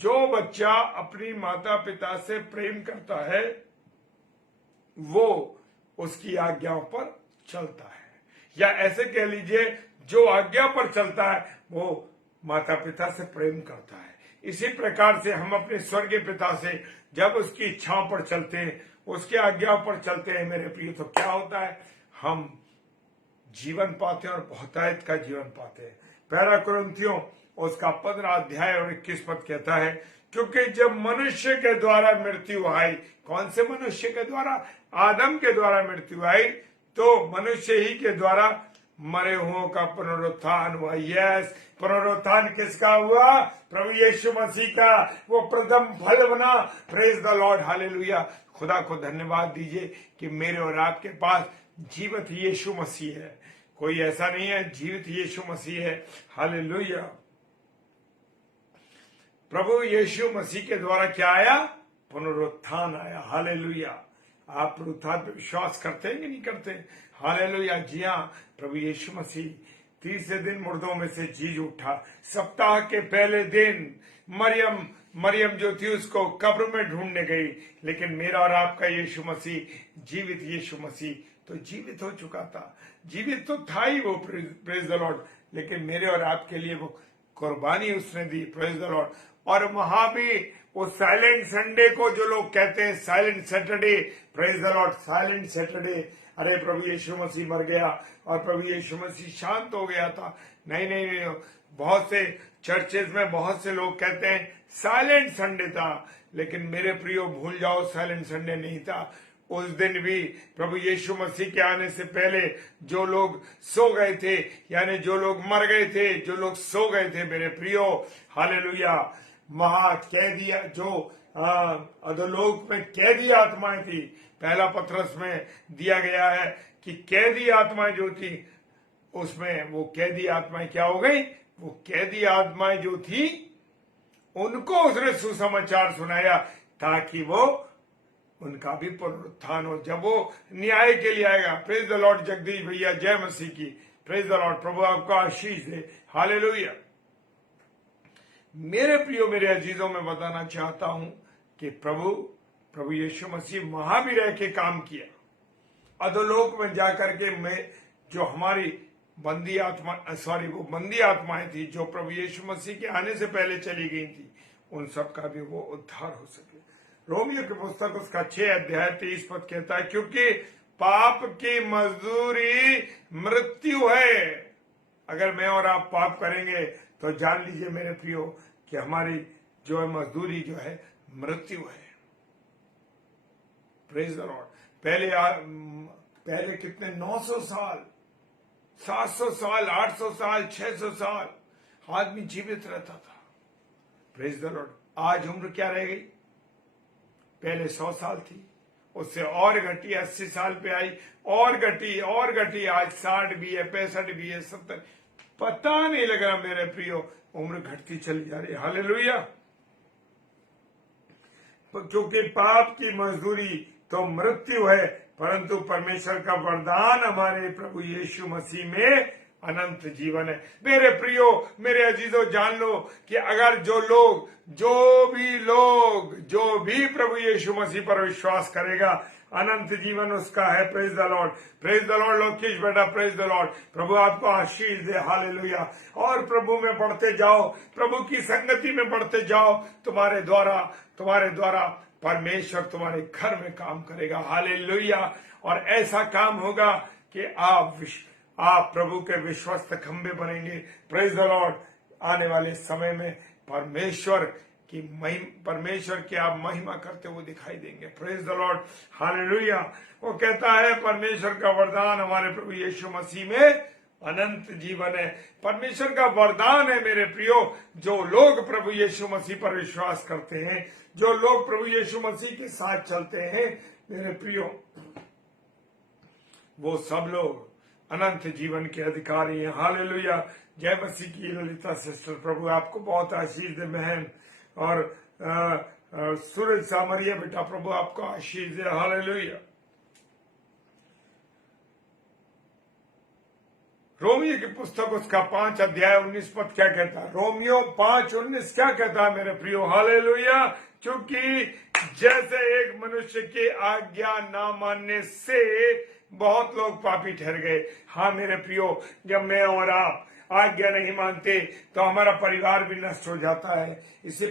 जो बच्चा अपनी माता पिता से प्रेम करता है वो उसकी आज्ञाओं पर चलता है, या ऐसे कह लीजिए जो आज्ञा पर चलता है वो माता पिता से प्रेम करता है। इसी प्रकार से हम अपने स्वर्गीय पिता से जब उसकी इच्छाओं पर चलते हैं, उसकी आज्ञाओं पर चलते हैं मेरे प्रिय, तो क्या होता है? हम जीवन पाते हैं और बहुतायत का जीवन पाते हैं। पहला कुरिन्थियों उसका 15 अध्याय और 21 पद कहता है, क्योंकि जब मनुष्य के द्वारा मृत्यु आई, कौन से मनुष्य के द्वारा? आदम के द्वारा मृत्यु आई, तो मनुष्य ही के द्वारा मरे हुओं का पुनरुत्थान हुआ। यस, पुनरुत्थान किसका हुआ? प्रभु यीशु मसीह का। वो प्रथम फल बना। Praise the lord. हालेलुया। खुदा को धन्यवाद दीजिए कि मेरे और आपके पास जीवित यीशु मसीह है। कोई ऐसा नहीं है, जीवित यीशु मसीह है। हालेलुया। प्रभु यीशु मसीह के द्वारा क्या आया? पुनरुत्थान आया। हालेलुया। आप पुनरुत्थान पर विश्वास करते हैं कि नहीं करते? हालेलुया। जी हाँ, प्रभु यीशु मसीह तीसरे दिन मुर्दों में से जी उठा। सप्ताह के पहले दिन मरियम जो थी उसको कब्र में ढूंढने गई, लेकिन मेरा और आपका यीशु मसीह, जीवित यीशु मसीह तो जीवित हो चुका था। जीवित तो था ही वो, प्रेज द लॉर्ड, लेकिन मेरे और आपके लिए वो कुर्बानी उसने दी। Praise the Lord. और वहां भी वो साइलेंट संडे को जो लोग कहते हैं silent Saturday, praise the Lord, silent Saturday, अरे प्रभु यीशु मसीह मर गया और प्रभु यीशु मसीह शांत हो गया था। नहीं नहीं नहीं, बहुत से चर्चेज में बहुत से लोग कहते हैं साइलेंट संडे था, लेकिन मेरे प्रियो भूल जाओ, साइलेंट संडे नहीं था। उस दिन भी प्रभु यीशु मसीह के आने से पहले जो लोग सो गए थे, यानी जो लोग मर गए थे, जो लोग सो गए थे मेरे प्रियो, हालेलुया, महाकैदी जो अधोलोक में कैदी आत्माएं थी, पहला पत्रस में दिया गया है कि कैदी आत्माएं जो थी, उसमें वो कैदी आत्माएं क्या हो गई? वो कैदी आत्माएं जो थी उनको उसने सुसमाचार सुनाया ताकि वो उनका भी पुनरुत्थान हो, जब वो न्याय के लिए आएगा। Praise the Lord. जगदीश भैया, जय मसीह की। Praise the lord. प्रभु आपका आशीष दे। हालेलुया। मेरे प्रियो, मेरे अजीजों में बताना चाहता हूं कि प्रभु यीशु मसीह वहां भी रह के काम किया, अधोलोक में जाकर के जो हमारी वो बंदी आत्माएं थी जो प्रभु यीशु मसीह के आने से पहले चली गई थी, उन सब का भी वो उद्धार हो सके। रोमियो की पुस्तक उसका 6 अध्याय 23 पद कहता है, क्योंकि पाप की मजदूरी मृत्यु है। अगर मैं और आप पाप करेंगे तो जान लीजिए मेरे प्रियो कि हमारी जो है मजदूरी जो है मृत्यु है। Praise the Lord. पहले कितने 900 साल, 700 साल, 800 साल, 600 साल आदमी जीवित रहता था। Praise the Lord. आज उम्र क्या रह गई? पहले 100 साल थी, उससे और घटी, 80 साल पे आई, और घटी, आज 60 भी है, 65 भी है, 70, पता नहीं लग रहा मेरे प्रियो, उम्र घटती चली जा रही है। हालेलुया। क्योंकि पाप की मजदूरी तो मृत्यु है, परंतु परमेश्वर का वरदान हमारे प्रभु यीशु मसीह में अनंत जीवन है। मेरे प्रियो, मेरे अजीजों, जान लो कि अगर जो भी प्रभु यीशु मसीह पर विश्वास करेगा, अनंत जीवन उसका है। Praise the lord. Praise the Lord. Lokesh बेटा, प्रेज द लॉर्ड। प्रभु आपको आशीष दे। हालेलुया। और प्रभु में बढ़ते जाओ, प्रभु की संगति में बढ़ते जाओ। तुम्हारे द्वारा परमेश्वर तुम्हारे घर में काम करेगा। हालेलुया। और ऐसा काम होगा कि आप प्रभु के विश्वस्त खंभे बनेंगे। Praise the Lord. आने वाले समय में परमेश्वर की आप महिमा करते हुए दिखाई देंगे। Praise the lord. हालेलुया। वो कहता है परमेश्वर का वरदान हमारे प्रभु यीशु मसीह में अनंत जीवन है। परमेश्वर का वरदान है मेरे प्रियो, जो लोग प्रभु यीशु मसीह पर विश्वास करते हैं, जो लोग प्रभु यीशु मसीह के साथ चलते हैं, मेरे प्रियो, वो सब लोग अनंत जीवन के अधिकारी हैं। हालेलुया। जय मसीह की। ललिता सिस्टर, प्रभु आपको बहुत आशीष दे बहन। और सूरज सामरिया बेटा, प्रभु आपको आशीष दे। हालेलुया। रोमियो की पुस्तक उसका 5 अध्याय 19 पद क्या कहता है? रोमियो 5:19 क्या कहता है मेरे प्रियो? हालेलुया। क्योंकि जैसे एक मनुष्य की आज्ञा ना मानने से बहुत लोग पापी ठहर गए। हाँ मेरे प्रियो, जब मैं और आप आज्ञा नहीं मानते तो हमारा परिवार भी नष्ट हो जाता है। इसी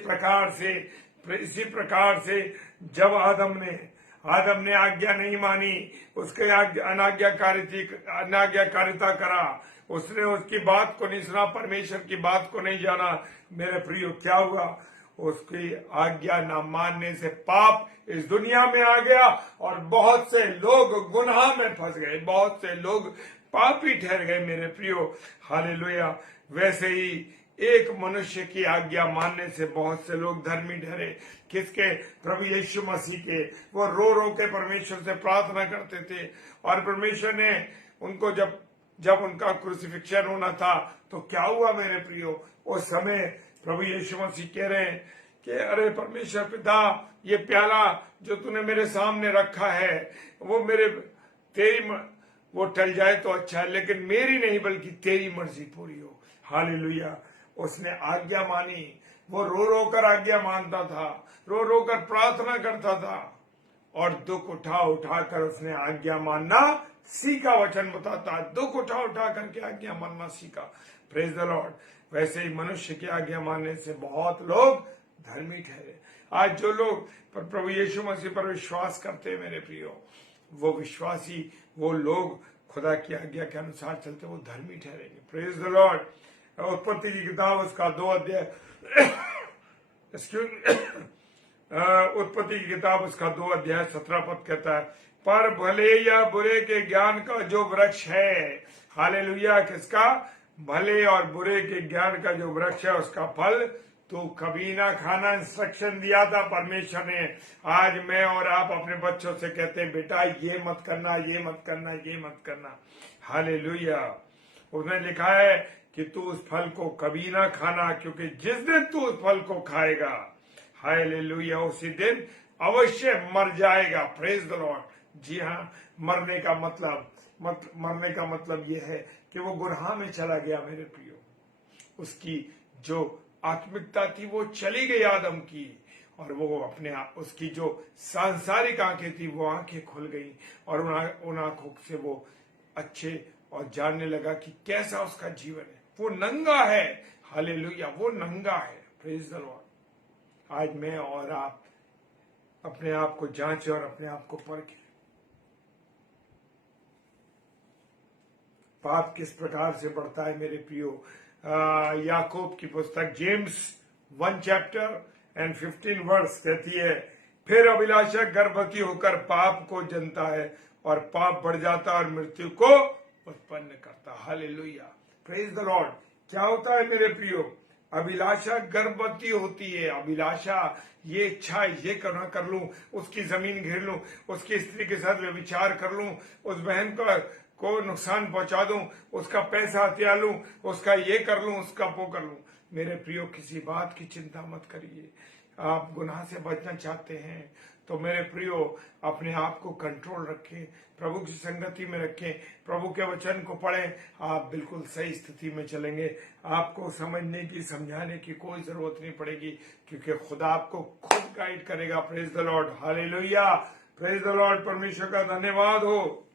प्रकार से जब आदम ने आज्ञा नहीं मानी, उसके अनाज्ञाकारिता करा, उसने उसकी बात को नहीं सुना, परमेश्वर की बात को नहीं जाना, मेरे प्रियो क्या हुआ? उसकी आज्ञा न मानने से पाप इस दुनिया में आ गया और बहुत से लोग गुनाह में फंस गए, बहुत से लोग पापी ठहर गए मेरे प्रियो। हालेलुया। वैसे ही एक मनुष्य की आज्ञा मानने से बहुत से लोग धर्मी ठहरे। किसके? प्रभु यीशु मसीह के। वो रो रो के परमेश्वर से प्रार्थना करते थे और परमेश्वर ने उनको जब उनका क्रूसिफिक्शन होना था तो क्या हुआ मेरे प्रियो? उस समय प्रभु यीशु मसीह कह रहे हैं कि अरे परमेश्वर पिता, ये प्याला जो तूने मेरे सामने रखा है वो वो टल जाए तो अच्छा है, लेकिन मेरी नहीं बल्कि तेरी मर्जी पूरी हो। हालेलुया। उसने आज्ञा मानी। वो रो रो कर आज्ञा मानता था, रो रो कर प्रार्थना करता था और दुख उठा उठा कर उसने आज्ञा मानना सीखा। वचन बताता है दुख उठा उठा करके आज्ञा मानना सीखा। Praise the Lord. वैसे ही मनुष्य की आज्ञा मानने से बहुत लोग धर्मी ठहरे। आज जो लोग प्रभु यीशु मसीह पर विश्वास करते हैं मेरे प्रियो, वो विश्वासी, वो लोग खुदा की आज्ञा के अनुसार चलते, वो धर्मी ठहरेंगे। Praise the Lord. उत्पत्ति की किताब उसका 2 अध्याय उत्पत्ति की किताब उसका 2 अध्याय 17 पद कहता है, पर भले या बुरे के ज्ञान का जो वृक्ष है, हालेलुया, किसका? भले और बुरे के ज्ञान का जो वृक्ष है उसका फल तो कभी ना खाना। इंस्ट्रक्शन दिया था परमेश्वर ने। आज मैं और आप अपने बच्चों से कहते हैं बेटा ये मत करना, ये मत करना, ये मत करना। हालेलुया। उसने लिखा है कि तू उस फल को कभी ना खाना, क्योंकि जिस दिन तू उस फल को खाएगा, हालेलुया, उसी दिन अवश्य मर जाएगा। Praise the Lord. जी हाँ, मरने का मतलब यह है कि वो गुनाह में चला गया मेरे प्रियो। उसकी जो आत्मिकता थी वो चली गई आदम की, और वो उसकी जो सांसारिक आंखें थी वो आंखें खुल गई, और उन आंखों से वो अच्छे और जानने लगा कि कैसा उसका जीवन है। वो नंगा है। हालेलुया, वो नंगा है। Praise the Lord. आज मैं और आप अपने आप को जांचें और अपने आप को परखें। पाप किस प्रकार से बढ़ता है मेरे प्रियो। याकूब की पुस्तक जेम्स 1 चैप्टर एंड 15 वर्स कहती है, फिर अभिलाषा गर्भवती होकर पाप को जनता है और पाप बढ़ जाता और मृत्यु को उत्पन्न करता। हालेलुया। Praise the Lord. क्या होता है मेरे प्रियो? अभिलाषा गर्भवती होती है। अभिलाषा, ये इच्छा, ये कर लूं, उसकी जमीन घेर लूं, उसकी स्त्री के साथ व्यभिचार कर लूं, उस बहन को नुकसान पहुंचा दूं, उसका पैसा हथिया लूं, उसका ये कर लूं, उसका वो कर लूं। मेरे प्रियो, किसी बात की चिंता मत करिए। आप गुनाह से बचना चाहते हैं तो मेरे प्रियो अपने आप को कंट्रोल रखें, प्रभु की संगति में रखें, प्रभु के वचन को पढ़ें। आप बिल्कुल सही स्थिति में चलेंगे। आपको समझने की, समझाने की कोई जरूरत नहीं पड़ेगी, क्योंकि खुदा आपको खुद गाइड करेगा। Praise the lord. Hallelujah. Praise the Lord. परमेश्वर का धन्यवाद हो।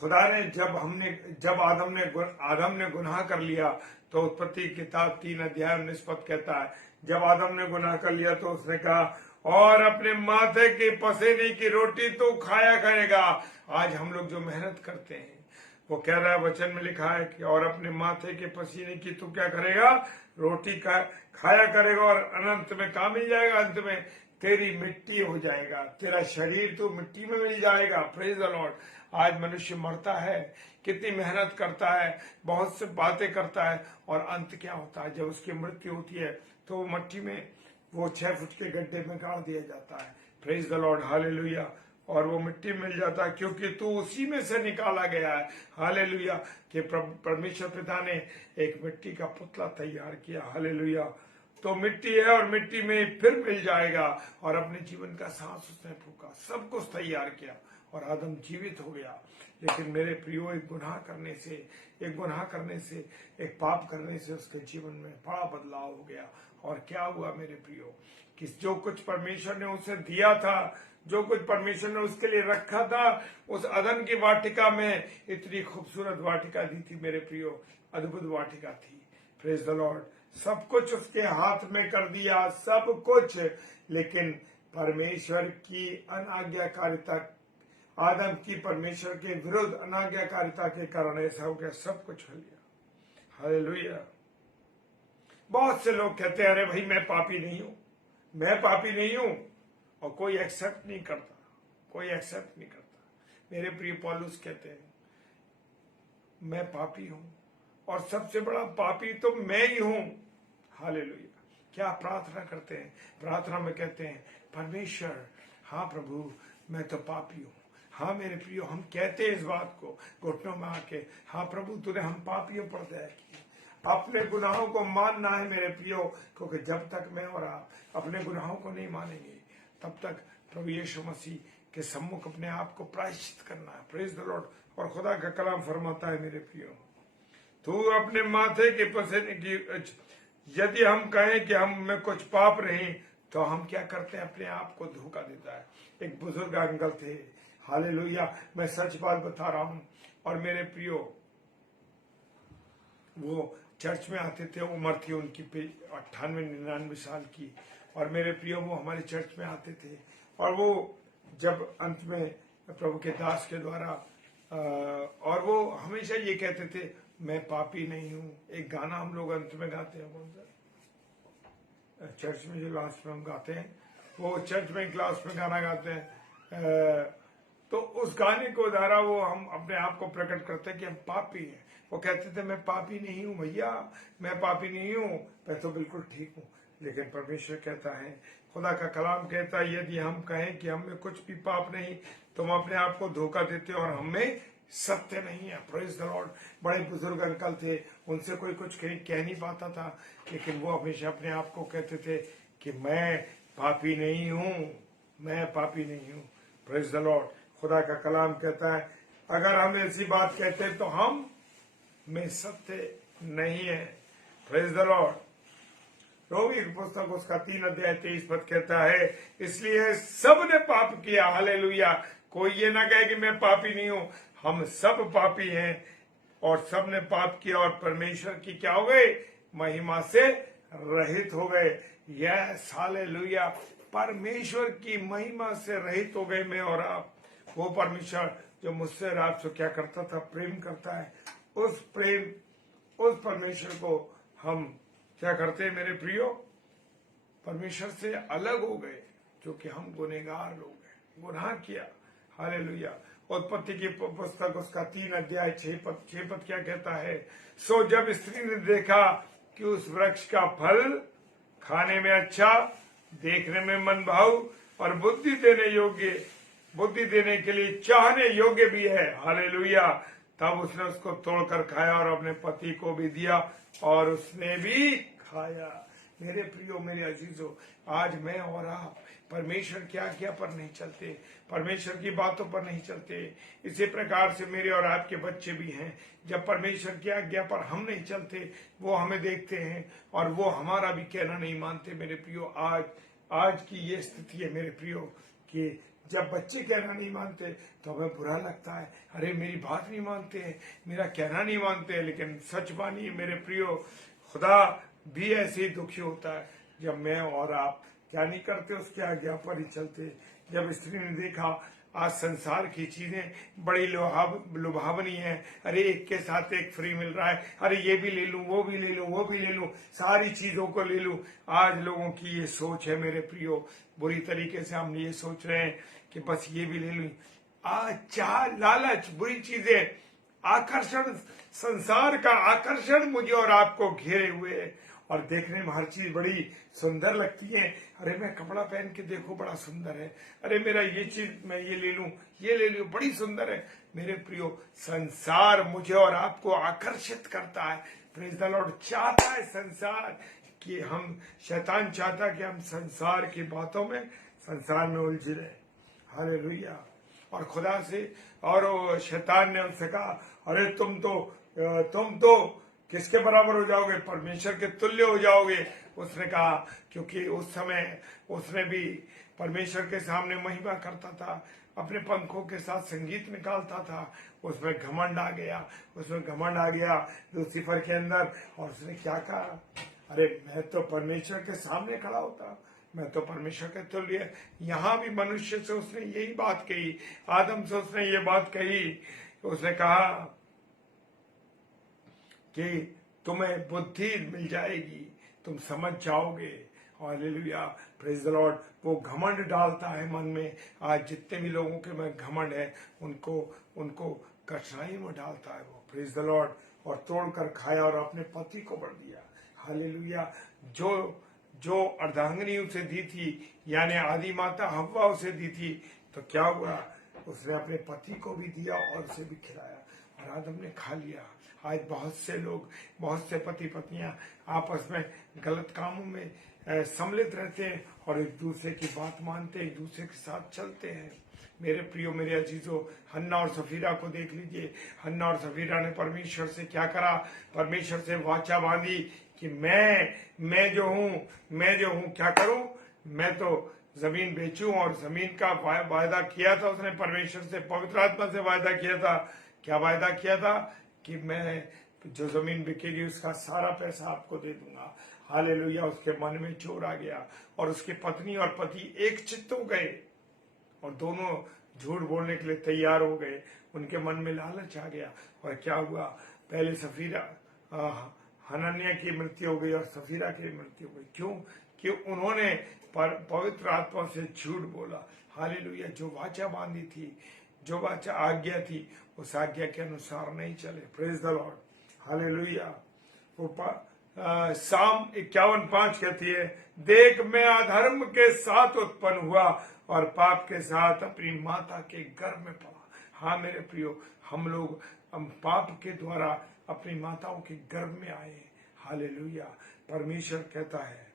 खुदा ने जब आदम ने गुनाह कर लिया तो उत्पत्ति किताब 3 अध्याय 19 पद कहता है, जब आदम ने गुनाह कर लिया तो उसने कहा, और अपने माथे के पसीने की रोटी तो खाया करेगा। आज हम लोग जो मेहनत करते हैं, वो कह रहा है, वचन में लिखा है कि और अपने माथे के पसीने की तो क्या करेगा? रोटी खाया करेगा, और अनंत में कहा मिल जाएगा? अंत में तेरी मिट्टी हो जाएगा, तेरा शरीर तो मिट्टी में मिल जाएगा। Praise the Lord. आज मनुष्य मरता है, कितनी मेहनत करता है, बहुत से बातें करता है, और अंत क्या होता है? जब उसकी मृत्यु होती है तो वो मट्टी में, वो 6 फुट के गड्ढे में गाड़ दिया जाता है। Praise the lord. हालेलुया। और वो मिट्टी मिल जाता है, क्योंकि तू उसी में से निकाला गया है। हालेलुया। कि परमेश्वर पिता ने एक मिट्टी का पुतला तैयार किया। हालेलुया। तो मिट्टी है और मिट्टी में फिर मिल जाएगा, और अपने जीवन का सांस उसने फूका, सब कुछ तैयार किया, और आदम जीवित हो गया। लेकिन मेरे प्रियो, एक गुनाह करने से, एक पाप करने से उसके जीवन में बड़ा बदलाव हो गया। और क्या हुआ मेरे प्रियो? कि जो कुछ परमेश्वर ने उसे दिया था, जो कुछ परमेश्वर ने उसके लिए रखा था, उस अदन की वाटिका में इतनी खूबसूरत वाटिका दी थी मेरे प्रियो, अद्भुत वाटिका थी। Praise the Lord. सब कुछ उसके हाथ में कर दिया, सब कुछ, लेकिन परमेश्वर की अनाज्ञाकारिता, आदम की परमेश्वर के विरुद्ध अनाज्ञाकारिता के कारण ऐसा हो गया, सब कुछ हो गया। हालेलुया। बहुत से लोग कहते हैं, अरे भाई मैं पापी नहीं हूं, और कोई एक्सेप्ट नहीं करता। मेरे प्रिय पौलुस कहते हैं, मैं पापी हूं, और सबसे बड़ा पापी तो मैं ही हूं। हालेलुया। क्या प्रार्थना करते हैं? प्रार्थना में कहते हैं, परमेश्वर, हाँ प्रभु, मैं तो पापी हूं। हाँ मेरे प्रियो, हम कहते हैं इस बात को घुटनों में आके, हाँ प्रभु, तूने हम पापियों पर दया की। अपने गुनाहों को मानना है मेरे प्रियो, क्योंकि जब तक मैं और आप अपने गुनाहों को नहीं मानेंगे तब तक प्रभु यीशु मसीह के सम्मुख अपने आप को प्रायश्चित करना है। Praise the Lord. और खुदा का कलाम फरमाता है मेरे प्रियो, तू अपने माथे के पसीने की, यदि हम कहें कि हम में कुछ पाप नहीं तो हम क्या करते हैं, अपने आप को धोखा देता है। एक बुजुर्ग अंकल थे, हालेलुया, मैं सच बात बता रहा हूं। और मेरे प्रियो, वो चर्च में आते थे, उम्र थी उनकी 98-99 साल की। और मेरे प्रियो, वो हमारे चर्च में आते थे। और वो जब अंत में प्रभु के दास के द्वारा और वो हमेशा ये कहते थे, मैं पापी नहीं हूं। एक गाना हम लोग अंत में गाते हैं, कौन सा, चर्च में जो लास्ट में हम गाते हैं, वो चर्च में क्लास में गाना गाते हैं। तो उस गाने को द्वारा वो हम अपने आप को प्रकट करते हैं कि हम पापी हैं। वो कहते थे, मैं पापी नहीं हूं भैया, मैं पापी नहीं हूं, मैं तो बिल्कुल ठीक हूं। लेकिन परमेश्वर कहता है, खुदा का कलाम कहता है, यदि हम कहें कि हम में कुछ भी पाप नहीं तो हम अपने आप को धोखा देते और हम में सत्य नहीं है। Praise the Lord. बड़े बुजुर्ग अंकल थे, उनसे कोई कुछ कह नहीं पाता था, लेकिन वो हमेशा अपने आप को कहते थे कि मैं पापी नहीं हूं, मैं पापी नहीं हूं। Praise the Lord. खुदा का कलाम कहता है, अगर हम ऐसी बात कहते हैं तो हम में सत्य नहीं है। Praise the Lord. रोमी की पुस्तक उसका 3:23 कहता है, इसलिए सब ने पाप किया। हालेलुया। कोई ये ना कहे कि मैं पापी नहीं हूं, हम सब पापी हैं और सब ने पाप किया और परमेश्वर की क्या हो गए, महिमा से रहित हो गए। Yes, hallelujah. परमेश्वर की महिमा से रहित हो गए मैं और आप। वो परमेश्वर जो मुझसे और आपसे क्या करता था, प्रेम करता है, उस परमेश्वर को हम क्या करते हैं मेरे प्रियो, परमेश्वर से अलग हो गए, क्योंकि हम गुनहगार लोग हैं, गुनाह किया। हालेलुया। उत्पत्ति की पुस्तक उसका 3:6 क्या कहता है, सो जब स्त्री ने देखा कि उस वृक्ष का फल खाने में अच्छा, देखने में मन भाऊ और बुद्धि देने के लिए चाहने योग्य भी है, हालेलुया, तब उसने उसको तोड़कर खाया और अपने पति को भी दिया और उसने भी खाया। मेरे प्रियो, मेरे अजीजों, आज मैं और आप परमेश्वर की आज्ञा पर नहीं चलते, परमेश्वर की बातों पर नहीं चलते। इसी प्रकार से मेरे और आपके बच्चे भी हैं, जब परमेश्वर की आज्ञा पर हम नहीं चलते, वो हमें देखते हैं और वो हमारा भी कहना नहीं मानते। मेरे प्रियो, आज की ये स्थिति है मेरे प्रियो, कि जब बच्चे कहना नहीं मानते तो हमें बुरा लगता है, अरे मेरी बात नहीं मानते हैं, मेरा कहना नहीं मानते हैं। लेकिन सच मानिए मेरे प्रियो, खुदा भी ऐसे ही दुखी होता है जब मैं और आप क्या नहीं करते, उसके आज्ञा पर ही चलते। जब स्त्री ने देखा आज संसार की चीजें बड़ी लुभावनी है, अरे एक के साथ एक फ्री मिल रहा है, अरे ये भी ले लूं, वो भी ले लूं, वो भी ले लूं, सारी चीजों को ले लूं। आज लोगों की ये सोच है मेरे प्रियो, बुरी तरीके से हम ये सोच रहे हैं कि बस ये भी ले लूं। चाह, लालच, बुरी चीजें, आकर्षण, संसार का आकर्षण मुझे और आपको घेरे हुए है और देखने में हर चीज बड़ी सुंदर लगती है। अरे मैं कपड़ा पहन के देखो बड़ा सुंदर है, अरे मेरा ये चीज मैं ये ले लूं बड़ी सुंदर है। मेरे प्रियो, संसार मुझे और आपको आकर्षित करता है। Praise the Lord. चाहता है संसार कि हम, शैतान चाहता है कि हम संसार की बातों में, संसार में उलझे रहे। हालेलुया। और खुदा से, और शैतान ने उनसे कहा, अरे तुम तो किसके बराबर हो जाओगे, परमेश्वर के तुल्य हो जाओगे। उसने कहा, क्योंकि उस समय उसने भी परमेश्वर के सामने महिमा करता था, अपने पंखों के साथ संगीत निकालता था, उसमें घमंड आ गया लूसीफर के अंदर। और उसने क्या कहा, अरे मैं तो परमेश्वर के सामने खड़ा होता, मैं तो परमेश्वर के तुल्य। यहाँ भी मनुष्य से उसने यही बात कही, आदम से उसने ये बात कही। उसने कहा कि तुम्हें बुद्धि मिल जाएगी, तुम समझ जाओगे। Hallelujah, praise the Lord. वो घमंड डालता है मन में। आज जितने भी लोगों के में घमंड है, उनको कठिनाई में डालता है वो। Praise the Lord. और तोड़कर खाया और अपने पति को बढ़ दिया। हालेलुया। जो अर्धांगिनी उसे दी थी, यानी आदि माता हव्वा उसे दी थी, तो क्या हुआ, उसने अपने पति को भी दिया और उसे भी खिलाया। और आदम ने खा लिया। आज बहुत से लोग, बहुत से पति पत्नियां आपस में गलत कामों में सम्मिलित रहते हैं और एक दूसरे की बात मानते हैं, एक दूसरे के साथ चलते हैं। मेरे प्रियो, मेरे अजीजों, हन्ना और सफीरा को देख लीजिए। हन्ना और सफीरा ने परमेश्वर से क्या करा? परमेश्वर से वाचा बांधी कि मैं जो हूँ क्या करूं? मैं तो जमीन बेचूं। और जमीन का वायदा किया था उसने परमेश्वर से, पवित्र आत्मा से वायदा किया था। क्या वायदा किया था? कि मैं जो जमीन बिकेगी उसका सारा पैसा आपको दे दूंगा। हालेलुया। उसके मन में चोर आ गया और उसकी पत्नी और पति एक चित्त हो गए और दोनों झूठ बोलने के लिए तैयार हो गए। उनके मन में लालच आ गया और क्या हुआ? पहले सफीरा हनन्याह की मृत्यु हो गई और सफीरा की मृत्यु हो गई। क्यों? कि उन्होंने पवित्र आत्मा से झूठ बोला। हालेलुया। जो वाचा बांधी थी, जो वाचा आज्ञा थी, उस आज्ञा के अनुसार नहीं चले। Praise the lord. हालेलुया। साम 51:5 कहती है, देख मैं अधर्म के साथ उत्पन्न हुआ और पाप के साथ अपनी माता के गर्भ में पड़ा। हाँ मेरे प्रियो, हम लोग पाप के द्वारा अपनी माताओं के गर्भ में आए। हालेलुया। परमेश्वर कहता है,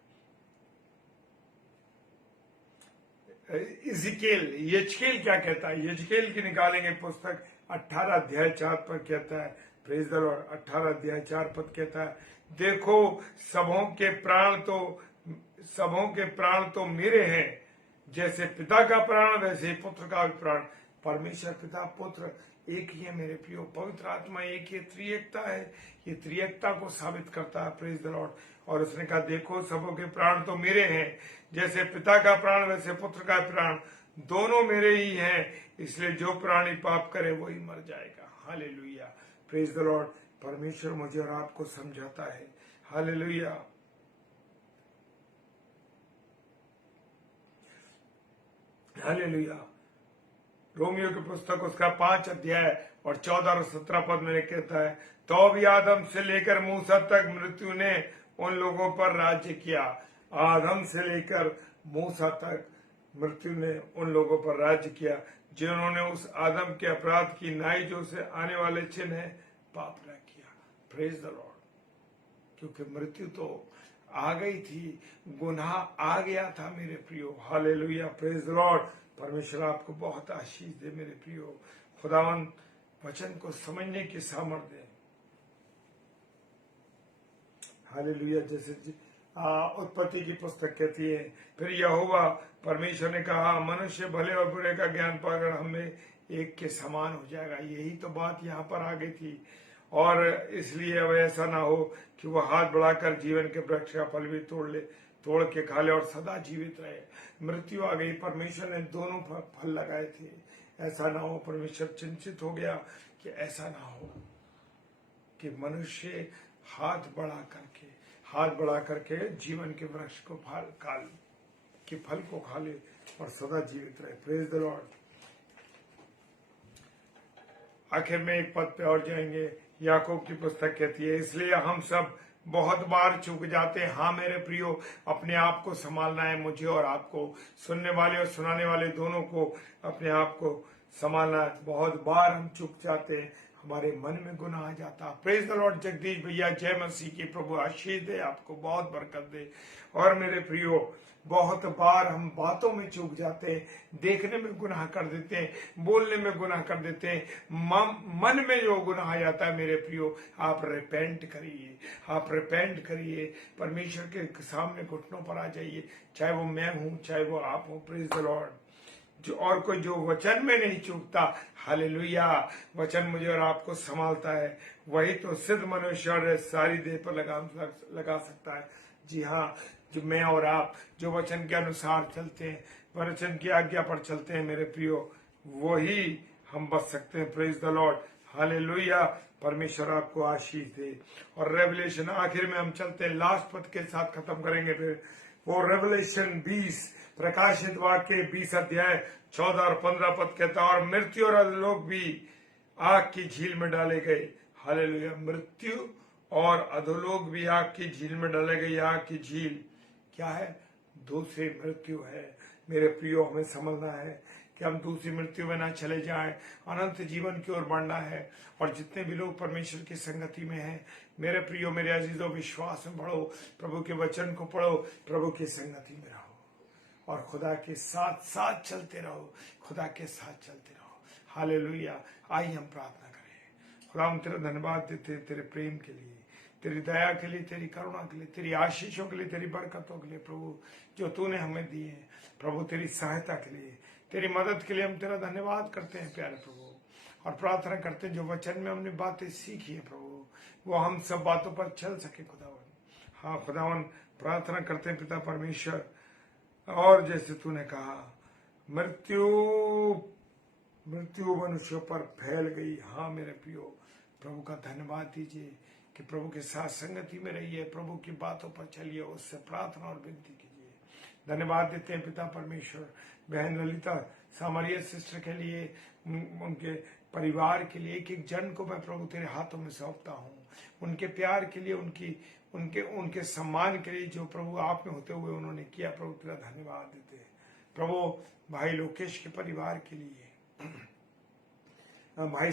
यजकेल क्या कहता है? यजकेल की निकालेंगे पुस्तक 18:4 कहता है। Praise the Lord. 18:4 कहता है, देखो सबों के प्राण तो मेरे हैं, जैसे पिता का प्राण वैसे ही पुत्र का भी प्राण। परमेश्वर पिता पुत्र एक ही है मेरे प्रियो। पवित्र आत्मा एक ही, त्रिएकता है। ये त्रिएकता को साबित करता है। Praise the Lord. और उसने कहा, देखो सबों के प्राण तो मेरे हैं, जैसे पिता का प्राण वैसे पुत्र का प्राण, दोनों मेरे ही हैं। इसलिए जो प्राणी पाप करे वही मर जाएगा। हालेलुया। Praise the Lord. परमेश्वर मुझे और आपको समझाता है। हालेलुया। हालेलुया। रोमियो की पुस्तक उसका 5:14 और 17 में कहता है, तो भी आदम से लेकर मूसा तक मृत्यु ने उन लोगों पर राज्य किया। आदम से लेकर मूसा तक मृत्यु ने उन लोगों पर राज्य किया जिन्होंने उस आदम के अपराध की नाई जो से आने वाले चिन्ह है पाप न किया। Praise the Lord. क्योंकि मृत्यु तो आ गई थी, गुनाह आ गया था मेरे प्रियो। हालेलुया। Praise the Lord. परमेश्वर आपको बहुत आशीष दे मेरे प्रियो। खुदावन वचन को समझने की सामर्थ्य दे। हालेलुया। जैसे उत्पत्ति की पुस्तक कहती है, फिर यहोवा परमेश्वर ने कहा, मनुष्य भले और बुरे का ज्ञान पाकर हमें एक के समान हो जाएगा। यही तो बात यहाँ पर आ गई थी। और इसलिए अब ऐसा ना हो कि वह हाथ बढ़ाकर जीवन के वृक्ष का फल भी तोड़ के खा ले और सदा जीवित रहे। मृत्यु आ गई, परमेश्वर ने दोनों फल लगाए थे। ऐसा ना हो, परमेश्वर चिंतित हो गया कि ऐसा ना हो कि मनुष्य हाथ बढ़ा करके जीवन के वृक्ष को फल को खा ले और सदा जीवित रहे। Praise the Lord. आखिर में एक पद पे और जाएंगे। याकूब की पुस्तक कहती है, इसलिए हम सब बहुत बार चूक जाते हैं। हाँ मेरे प्रियो, अपने आप को संभालना है मुझे और आपको, सुनने वाले और सुनाने वाले दोनों को अपने आप को संभालना है। बहुत बार हम चूक जाते हैं, हमारे मन में गुनाह आ जाता। Praise the Lord. जगदीश भैया, जय मसीह की। प्रभु आशीष दे, आपको बहुत बरकत दे। और मेरे प्रियो, बहुत बार हम बातों में चूक जाते हैं, देखने में गुनाह कर देते हैं, बोलने में गुनाह कर देते हैं, मन में जो गुनाह आ जाता है मेरे प्रियो, आप रिपेंट करिए, परमेश्वर के सामने घुटनों पर आ जाइए। चाहे वो मैं हूं, चाहे वो आप हो। Praise the Lord. जो वचन में नहीं चूकता, हालेलुया, वचन मुझे और आपको संभालता है, वही तो सिद्ध मनुष्य और सारी देह पर लगा सकता है। जी हाँ, जो मैं और आप जो वचन के अनुसार चलते हैं, वचन की आज्ञा पर चलते हैं मेरे प्रियो, वही हम बच सकते हैं। Praise the lord. हालेलुया। परमेश्वर आपको आशीष दे। और रेवलेशन आखिर में हम चलते हैं, लास्ट पद के साथ खत्म करेंगे। फिर वो रेवलेशन 20, प्रकाशित वाक्य 20:14 और 15 कहता है, और मृत्यु और अधोलोक भी आग की झील में डाले गए। हालेलुया। मृत्यु और अधोलोक भी आग की झील में डाले गए। आग की झील क्या है? दूसरी मृत्यु है। मेरे प्रियो, हमें समझना है कि कि हम दूसरी मृत्यु में ना चले जाएं, अनंत जीवन की ओर बढ़ना है। और जितने भी लोग परमेश्वर की संगति में हैं, मेरे प्रियो, मेरे अजीजों, विश्वास में बढ़ो, प्रभु के वचन को पढ़ो, प्रभु की संगति में रहो और खुदा के साथ साथ चलते रहो, खुदा के साथ चलते रहो। हालेलुया। आइए हम प्रार्थना करें। खुदा हम तेरा धन्यवाद देते हैं तेरे प्रेम के लिए, तेरी दया के लिए, तेरी करुणा के लिए, तेरी आशीषों के लिए, तेरी बरकतों के लिए प्रभु, जो तूने हमें दी है प्रभु, तेरी सहायता के लिए, तेरी मदद के लिए हम तेरा धन्यवाद करते हैं प्यारे प्रभु। और प्रार्थना करते हैं जो वचन में हमने बातें सीखी है प्रभु, वो हम सब बातों पर चल सके खुदावन। हाँ खुदावन, प्रार्थना करते हैं पिता परमेश्वर, और जैसे तूने कहा मृत्यु मनुष्यों पर फैल गई। हाँ मेरे प्रियो, प्रभु का धन्यवाद दीजिए कि प्रभु के साथ संगति में रहिए, प्रभु की बातों पर चलिए, उससे प्रार्थना और विनती कीजिए। धन्यवाद देते हैं पिता परमेश्वर, बहन ललिता सामरिया सिस्टर के लिए, उनके परिवार के लिए, एक एक जन को मैं प्रभु तेरे हाथों में सौंपता हूँ। उनके प्यार के लिए, उनके सम्मान के लिए जो प्रभु आप में होते हुए उन्होंने किया, प्रभु तेरा धन्यवाद देते हैं। प्रभु भाई लोकेश के परिवार के लिए, भाई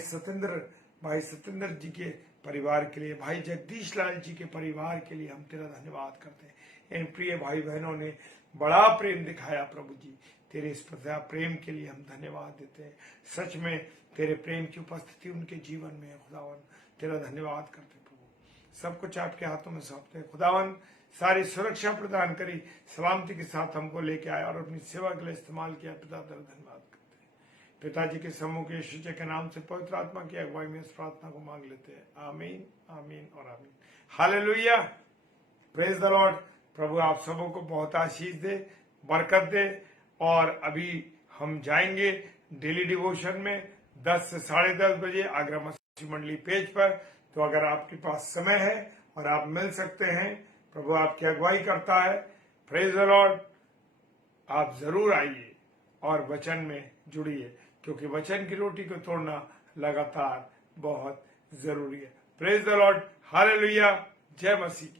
सतेंद्र जी के परिवार के लिए, भाई जगदीश लाल जी के परिवार के लिए हम तेरा धन्यवाद करते हैं। इन प्रिय भाई बहनों ने बड़ा प्रेम दिखाया प्रभु जी, तेरे इस प्रेम के लिए हम धन्यवाद देते हैं। सच में तेरे प्रेम की उपस्थिति उनके जीवन में है खुदावन, तेरा धन्यवाद करते हैं प्रभु। सब कुछ आपके हाथों में सौंपते हैं खुदावन। सारी सुरक्षा प्रदान करी, सलामती के साथ हमको लेके आया और अपनी सेवा के लिए इस्तेमाल किया। पिता तेरा धन्यवाद करते हैं। पिताजी के सम्मुख यीशु जी के नाम से पवित्र आत्मा की अगुवाई में इस प्रार्थना को मांग लेते हैं। आमीन, आमीन और आमीन। Hallelujah, praise the lord. प्रभु आप सबों को बहुत आशीष दे, बरकत दे। और अभी हम जाएंगे डेली डिवोशन में 10 से 10:30 बजे आगरा मसीह मंडली पेज पर। तो अगर आपके पास समय है और आप मिल सकते हैं, प्रभु आपकी अगुवाई करता है। Praise the Lord. आप जरूर आइए और वचन में जुड़िए, क्योंकि वचन की रोटी को तोड़ना लगातार बहुत जरूरी है। Praise the lord. हालेलुया। जय मसीह की।